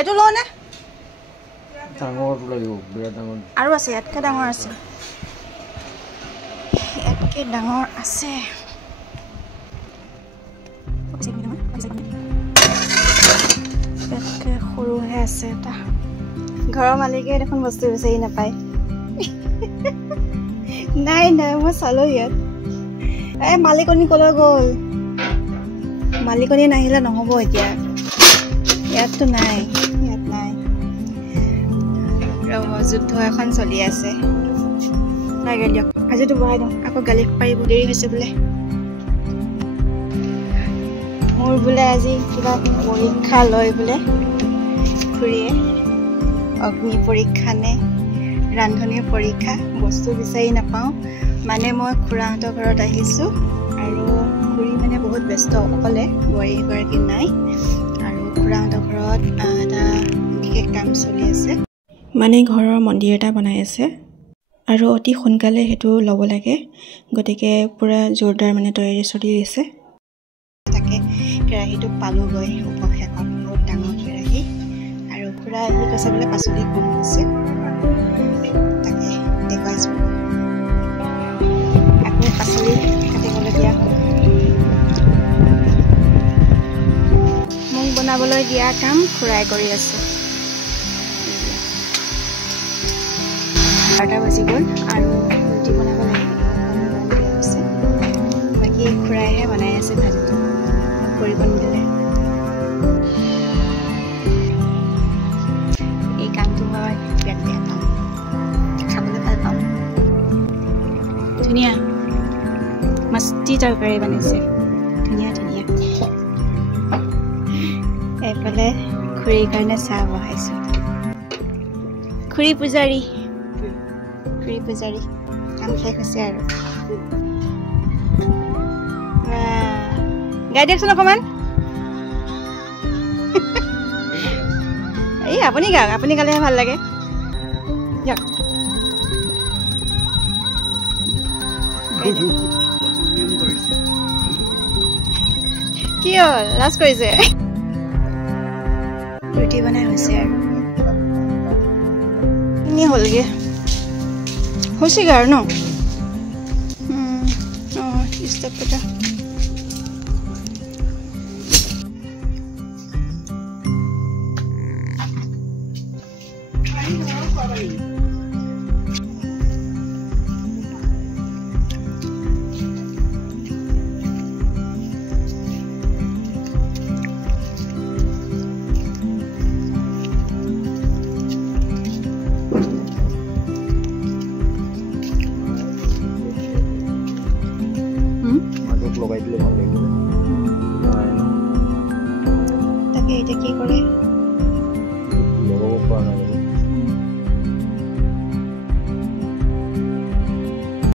এটো লনে ডাঙৰটো লাগিব বিৰাট ডাঙৰ আৰু আছে ইয়াতকে ডাঙৰ আছে ইয়াতকে ডাঙৰ আছে ইয়াতকে সৰুহে আছে এটা ঘৰৰ মালিকে দেখোন বস্তু বিচাৰি নাপায় নাই নাই মই চালো ইয়াত মালিকনী কলৈ গ'ল মালিকনী নাহিলে নহ'ব এতিয়া ইয়াততো নাই ইয়াত নাই যুদ্ধ এখন চলি আছে লাগে দিয়ক আজিতো বহাই দিওঁ আকৌ গালি পাৰিব দেৰি হৈছে বোলে মোৰ বোলে আজি কিবা পৰীক্ষা লয় বোলে খুৰীয়ে অগ্নি পৰীক্ষা নে ৰান্ধনীৰ পৰীক্ষা বস্তু বিচাৰি নাপাওঁ মানে মই খুৰাহঁতৰ ঘৰত আহিছোঁ আৰু খুৰী মানে বহুত ব্যস্ত অকলে বোৱাৰী এগৰাকী নাই আৰু খুৰাহঁতৰ ঘৰত এটা বিশেষ কাম চলি আছে মানে ঘৰৰ মন্দিৰ এটা বনাই আছে আৰু অতি সোনকালে সেইটো ল'ব লাগে গতিকে পুৰা জোৰদাৰ মানে তৈয়াৰী চলি আছে তাকে কেৰাহীটো পালোগৈ উপশেষত বহুত ডাঙৰ কেৰাহী আৰু খুৰা আহি কৈছে বোলে পাচলি কম হৈছে তাকে দেখুৱাইছোঁ আকৌ পাচলি কাটিবলগীয়া হ'ল মোক বনাবলৈ দিয়া কাম খুৰাই কৰি আছে 12টা বাজি গ'ল আৰু ৰুটি বনাব লাগে বাকী খুৰাইহে বনাই আছে ভাজিটো কৰিব নিদিলে এই কামটো মই বিৰাট বেয়া পাওঁ খাবলৈ ভাল পাওঁ ধুনীয়া মস্তি তৰকাৰী বনাইছে ধুনীয়া ধুনীয়া এইফালে খুৰীৰ কাৰণে চাহ বহাইছোঁ খুৰী পূজাৰী কাম শেষ হৈছে আৰু গাই দিয়কচোন অকণমান এই আপুনি গাওক আপুনি গালেহে ভাল লাগে দিয়ক কি হ'ল লাজ কৰিছে ৰুটি বনাই হৈছে আৰু এনে হ'লগে হৈছেগৈ আৰু ন ষ্টেপকেইটা লগাই দিলে ভাল লাগিব তাকে এতিয়া কি কৰে লগাব পৰা নাই